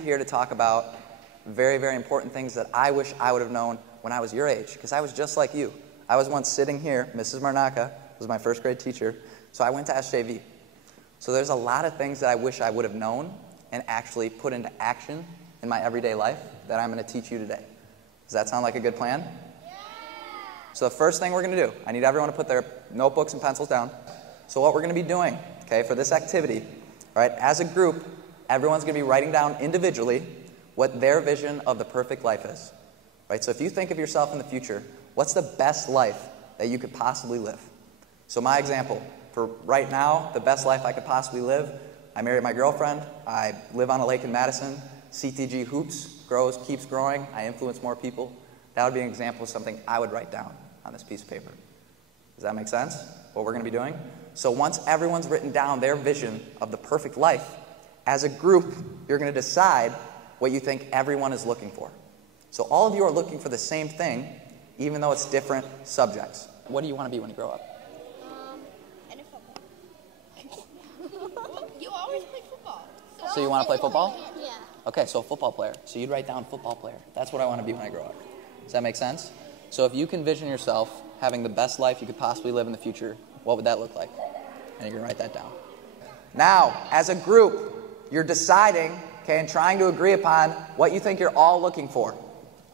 Here to talk about very, very important things that I wish I would have known when I was your age, because I was just like you. I was once sitting here, Mrs. Marnaka was my first grade teacher, so I went to SJV. So there's a lot of things that I wish I would have known and actually put into action in my everyday life that I'm going to teach you today. Does that sound like a good plan? Yeah. So the first thing we're going to do, I need everyone to put their notebooks and pencils down. So what we're going to be doing, okay, for this activity, right, as a group, everyone's going to be writing down individually what their vision of the perfect life is. Right? So if you think of yourself in the future, what's the best life that you could possibly live? So my example, for right now, the best life I could possibly live, I married my girlfriend, I live on a lake in Madison, CTG Hoops keeps growing, I influence more people. That would be an example of something I would write down on this piece of paper. Does that make sense, what we're going to be doing? So once everyone's written down their vision of the perfect life, as a group, you're going to decide what you think everyone is looking for. So all of you are looking for the same thing, even though it's different subjects. What do you want to be when you grow up? Well, you always play football. So you want to play football? Yeah. Okay, so a football player. So you'd write down football player. That's what I want to be when I grow up. Does that make sense? So if you can vision yourself having the best life you could possibly live in the future, what would that look like? And you're going to write that down. Now, as a group, you're deciding, okay, and trying to agree upon what you think you're all looking for.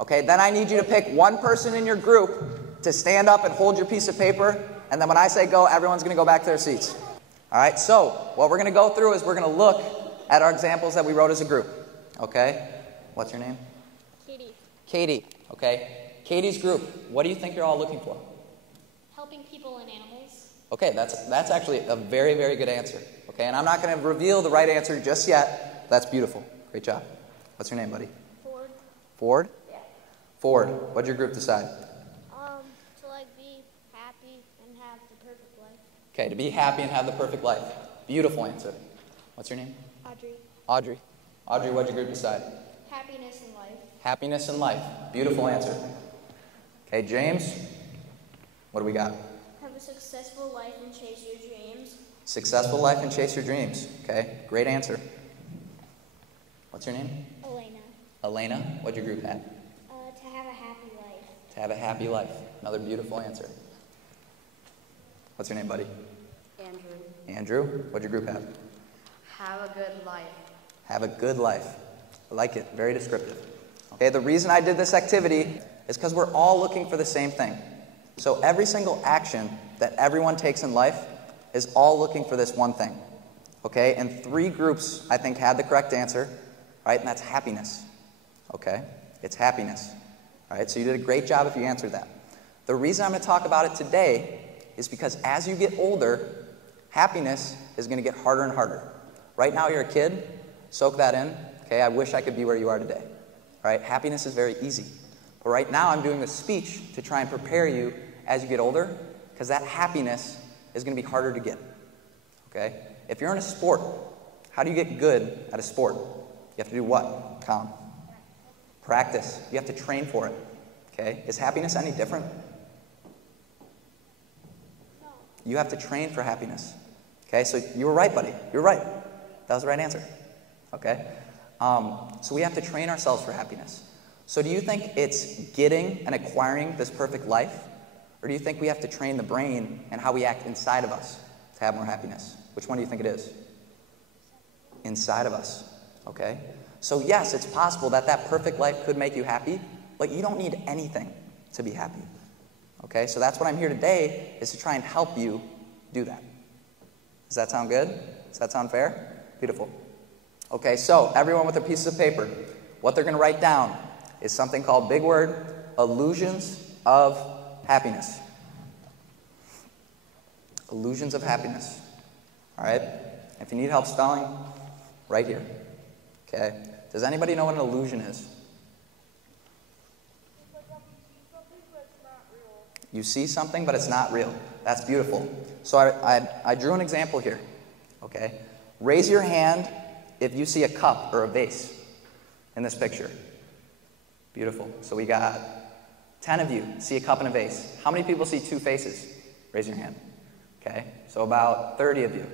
Okay, then I need you to pick one person in your group to stand up and hold your piece of paper, and then when I say go, everyone's going to go back to their seats. All right, so what we're going to go through is we're going to look at our examples that we wrote as a group. Okay, what's your name? Katie. Katie, okay. Katie's group, what do you think you're all looking for? Helping people and animals. Okay, that's actually a very, very good answer. Okay, and I'm not going to reveal the right answer just yet. That's beautiful. Great job. What's your name, buddy? Ford. Ford? Yeah. Ford, what'd your group decide? To be happy and have the perfect life. Okay, to be happy and have the perfect life. Beautiful answer. What's your name? Audrey. Audrey. Audrey, what'd your group decide? Happiness in life. Happiness in life. Beautiful answer. Okay, James, what do we got? Have a successful life and chase your dreams. Successful life and chase your dreams. Okay, great answer. What's your name? Elena. Elena, what'd your group have? To have a happy life. To have a happy life. Another beautiful answer. What's your name, buddy? Andrew. Andrew, what'd your group have? Have a good life. Have a good life. I like it. Very descriptive. Okay, the reason I did this activity is because we're all looking for the same thing. So every single action that everyone takes in life is all looking for this one thing. Okay, and 3 groups, I think, had the correct answer, right? And that's happiness. Okay, it's happiness. All right, so you did a great job if you answered that. The reason I'm going to talk about it today is because as you get older, happiness is going to get harder and harder. Right now you're a kid, soak that in. Okay, I wish I could be where you are today. All right, happiness is very easy. But right now I'm doing a speech to try and prepare you as you get older, because that happiness is going to be harder to get. Okay? If you're in a sport, how do you get good at a sport? You have to do what? Calm. Practice. You have to train for it. Okay? Is happiness any different? No. You have to train for happiness. Okay? So you were right, buddy. You're right. That was the right answer. Okay? So we have to train ourselves for happiness. So do you think it's getting and acquiring this perfect life? Or do you think we have to train the brain and how we act inside of us to have more happiness? Which one do you think it is? Inside of us. Okay? So yes, it's possible that that perfect life could make you happy, but you don't need anything to be happy. Okay? So that's what I'm here today, is to try and help you do that. Does that sound good? Does that sound fair? Beautiful. Okay, so everyone with a piece of paper, what they're going to write down is something called, big word, illusions of happiness. Illusions of happiness. All right? If you need help spelling, right here. Okay? Does anybody know what an illusion is? You see something, but it's not real. That's beautiful. So I drew an example here. Okay? Raise your hand if you see a cup or a vase in this picture. Beautiful. So we got 10 of you see a cup and a vase. How many people see 2 faces? Raise your hand. Okay, so about 30 of you.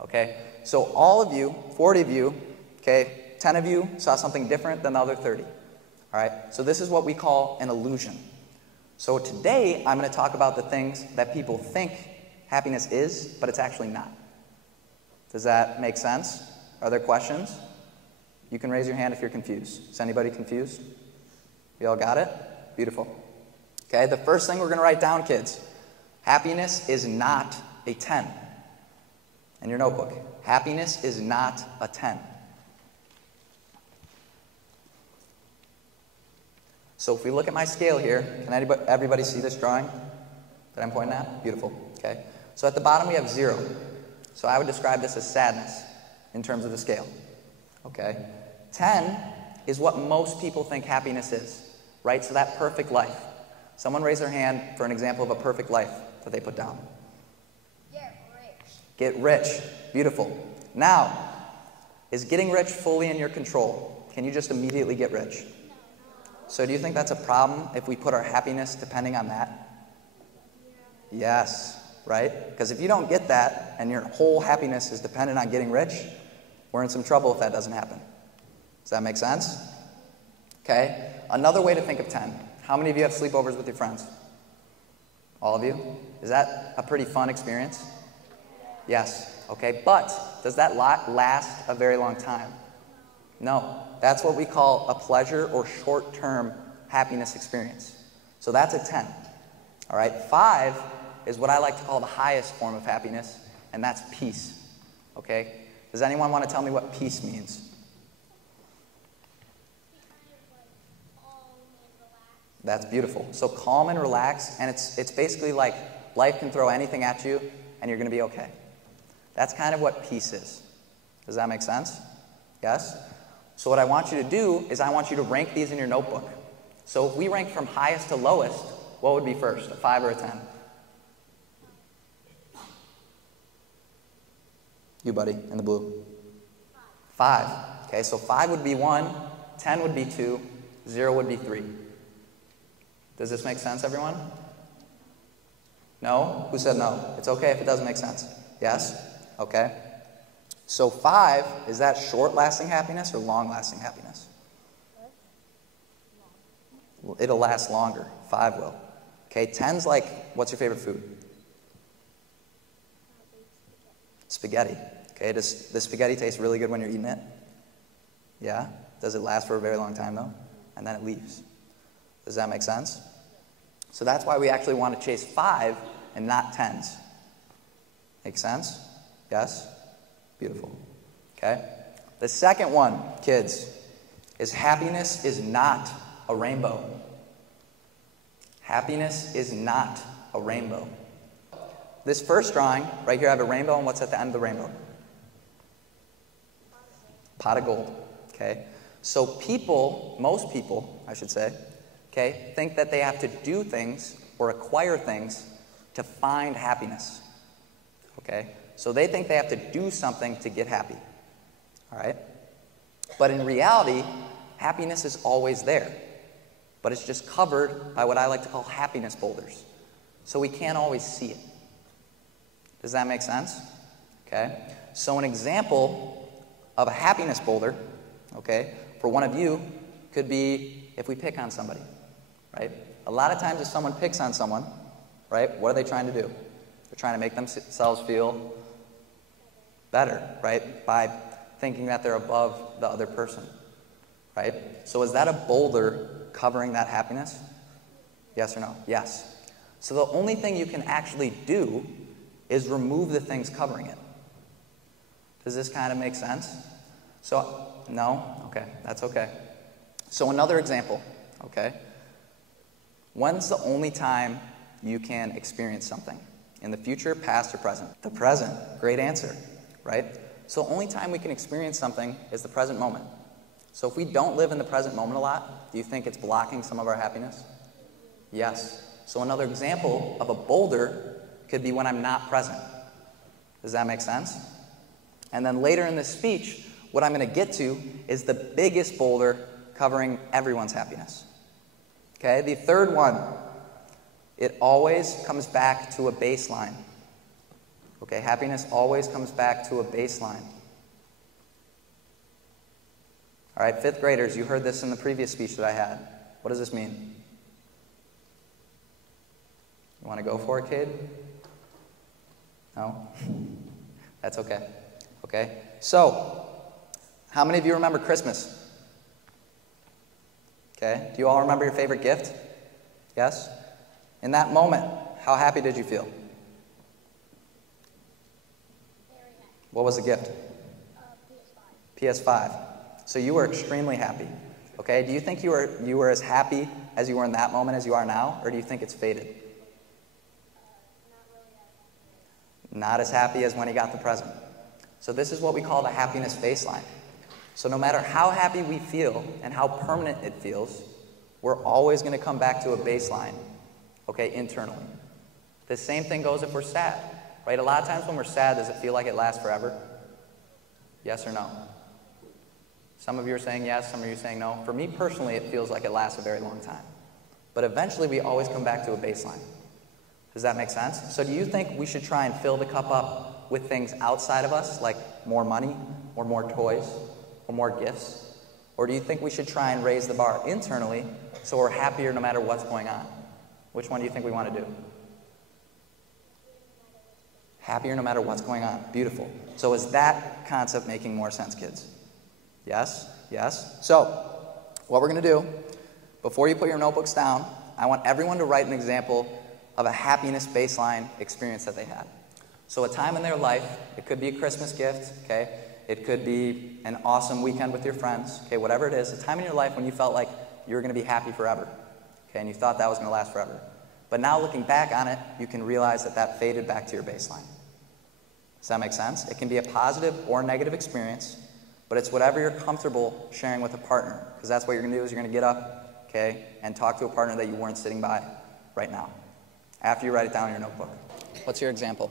Okay, so all of you, 40 of you, okay, 10 of you saw something different than the other 30. All right? So this is what we call an illusion. So today, I'm going to talk about the things that people think happiness is, but it's actually not. Does that make sense? Are there questions? You can raise your hand if you're confused. Is anybody confused? You all got it? Beautiful. Okay, the first thing we're going to write down, kids. Happiness is not a 10. In your notebook. Happiness is not a 10. So if we look at my scale here, can everybody see this drawing that I'm pointing at? Beautiful. Okay. So at the bottom we have 0. So I would describe this as sadness in terms of the scale. Okay. 10 is what most people think happiness is, right? So that perfect life. Someone raise their hand for an example of a perfect life that they put down. Get rich. Get rich. Beautiful. Now, is getting rich fully in your control? Can you just immediately get rich? So do you think that's a problem if we put our happiness depending on that? Yes, right? Because if you don't get that and your whole happiness is dependent on getting rich, we're in some trouble if that doesn't happen. Does that make sense? Okay. Another way to think of 10. How many of you have sleepovers with your friends? All of you? Is that a pretty fun experience? Yes. Okay. But does that last a very long time? No. That's what we call a pleasure or short-term happiness experience. So that's a 10. All right. 5 is what I like to call the highest form of happiness, and that's peace. Okay. Does anyone want to tell me what peace means? That's beautiful. So calm and relax, and it's basically like life can throw anything at you, and you're going to be okay. That's kind of what peace is. Does that make sense? Yes? So what I want you to do is I want you to rank these in your notebook. So if we rank from highest to lowest, what would be first, a 5 or a 10? You, buddy, in the blue. 5. Okay, so 5 would be 1, 10 would be 2, 0 would be 3. Does this make sense, everyone? No? Who said no? It's okay if it doesn't make sense. Yes? Okay. So 5, is that short-lasting happiness or long-lasting happiness? It'll last longer. 5 will. Okay, 10's like, what's your favorite food? Spaghetti. Okay, does the spaghetti taste really good when you're eating it? Yeah? Does it last for a very long time, though? And then it leaves. Does that make sense? So that's why we actually want to chase 5 and not 10s. Make sense? Yes? Beautiful. Okay? The second one, kids, is happiness is not a rainbow. Happiness is not a rainbow. This first drawing, right here I have a rainbow, and what's at the end of the rainbow? Pot of gold. Okay? So people, most people, I should say, okay, think that they have to do things or acquire things to find happiness. Okay? So they think they have to do something to get happy. All right? But in reality, happiness is always there. But it's just covered by what I like to call happiness boulders. So we can't always see it. Does that make sense? Okay? So an example of a happiness boulder, okay, for one of you could be if we pick on somebody, right? A lot of times if someone picks on someone, right, what are they trying to do? They're trying to make themselves feel better, right, by thinking that they're above the other person, right? So is that a boulder covering that happiness? Yes or no? Yes. So the only thing you can actually do is remove the things covering it. Does this kind of make sense? So, no? Okay, that's okay. So another example, okay? When's the only time you can experience something? In the future, past, or present? The present. Great answer, right? So the only time we can experience something is the present moment. So if we don't live in the present moment a lot, do you think it's blocking some of our happiness? Yes. So another example of a boulder could be when I'm not present. Does that make sense? And then later in this speech, what I'm going to get to is the biggest boulder covering everyone's happiness. Okay, the third one, it always comes back to a baseline. Okay, happiness always comes back to a baseline. All right, 5th graders, you heard this in the previous speech that I had. What does this mean? You want to go for it, kid? No? That's okay. Okay? So, how many of you remember Christmas? Okay? Do you all remember your favorite gift? Yes? In that moment, how happy did you feel? Very happy. What was the gift? PS5. PS5. So you were extremely happy. Okay? Do you think you were as happy as you were in that moment as you are now? Or do you think it's faded? Not really happy. Not as happy as when he got the present. So this is what we call the happiness baseline. So no matter how happy we feel and how permanent it feels, we're always going to come back to a baseline, okay, internally. The same thing goes if we're sad, right? A lot of times when we're sad, does it feel like it lasts forever? Yes or no? Some of you are saying yes, some of you are saying no. For me personally, it feels like it lasts a very long time. But eventually, we always come back to a baseline. Does that make sense? So do you think we should try and fill the cup up with things outside of us, like more money, or more toys, or more gifts? Or do you think we should try and raise the bar internally so we're happier no matter what's going on? Which one do you think we want to do? Happier no matter what's going on. Beautiful. So is that concept making more sense, kids? Yes? Yes? So, what we're going to do, before you put your notebooks down, I want everyone to write an example of a happiness baseline experience that they had. So a time in their life, it could be a Christmas gift, okay? It could be an awesome weekend with your friends, okay? Whatever it is, a time in your life when you felt like you were going to be happy forever, okay? And you thought that was going to last forever. But now looking back on it, you can realize that that faded back to your baseline. Does that make sense? It can be a positive or negative experience, but it's whatever you're comfortable sharing with a partner, because that's what you're going to do is you're going to get up, okay, and talk to a partner that you weren't sitting by right now, after you write it down in your notebook. What's your example?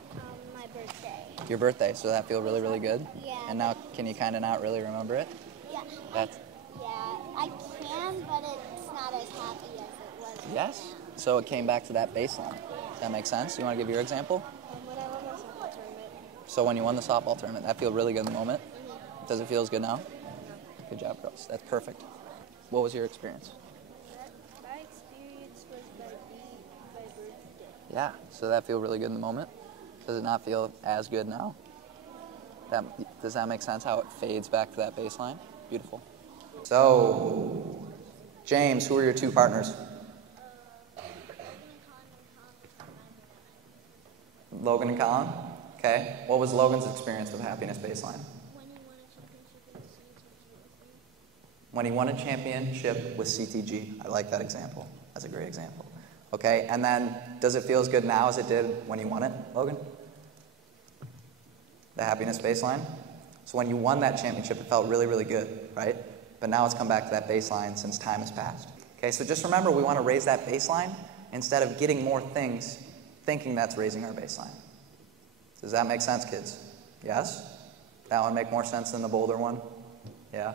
My birthday. Your birthday, so that feel really, really good? Yeah. And now, can you kind of not really remember it? Yeah. That's, Yeah, I can, but it's not as happy as it was. yes. So it came back to that baseline. Does that make sense? You want to give your example? When I won the softball tournament. So when you won the softball tournament, that feel really good in the moment? Mm-hmm. Does it feel as good now? Good job, girls. That's perfect. What was your experience? My experience was my birthday. Yeah. So that feel really good in the moment? Does it not feel as good now? Does that make sense, how it fades back to that baseline? Beautiful. So, James, who are your two partners? Logan and Colin? Okay. What was Logan's experience with happiness baseline? When he won a championship with CTG. When he won a championship with CTG. I like that example. That's a great example. Okay, and then does it feel as good now as it did when he won it, Logan? The happiness baseline? So when you won that championship, it felt really, really good, right? But now it's come back to that baseline since time has passed. Okay, so just remember, we want to raise that baseline instead of getting more things thinking that's raising our baseline. Does that make sense, kids? Yes? That one make more sense than the bolder one? Yeah?